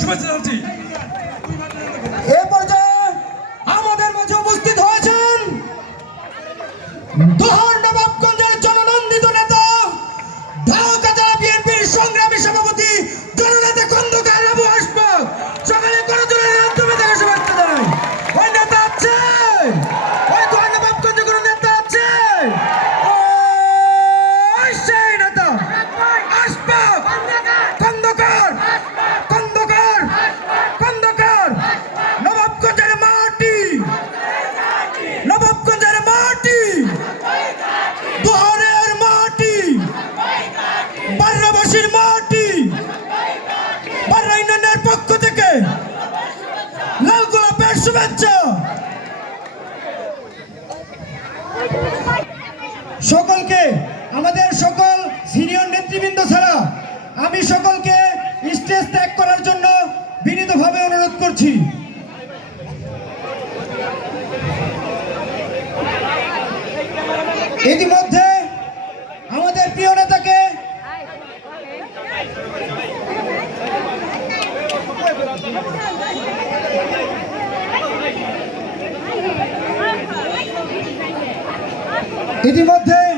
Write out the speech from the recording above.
শুভেচ্ছা জানাচ্ছি এ পর্যায়ে আমাদের মাঝে উপস্থিত হয়েছেন দোহর সকলকে, আমাদের সকল সিনিয়র নেতৃবৃন্দ ছাড়া আমি সকলকে স্টেজ ত্যাগ করার জন্য বিনীতভাবে অনুরোধ করছি। ইতিমধ্যে আমাদের প্রিয় নেতাকে ইতিমধ্যে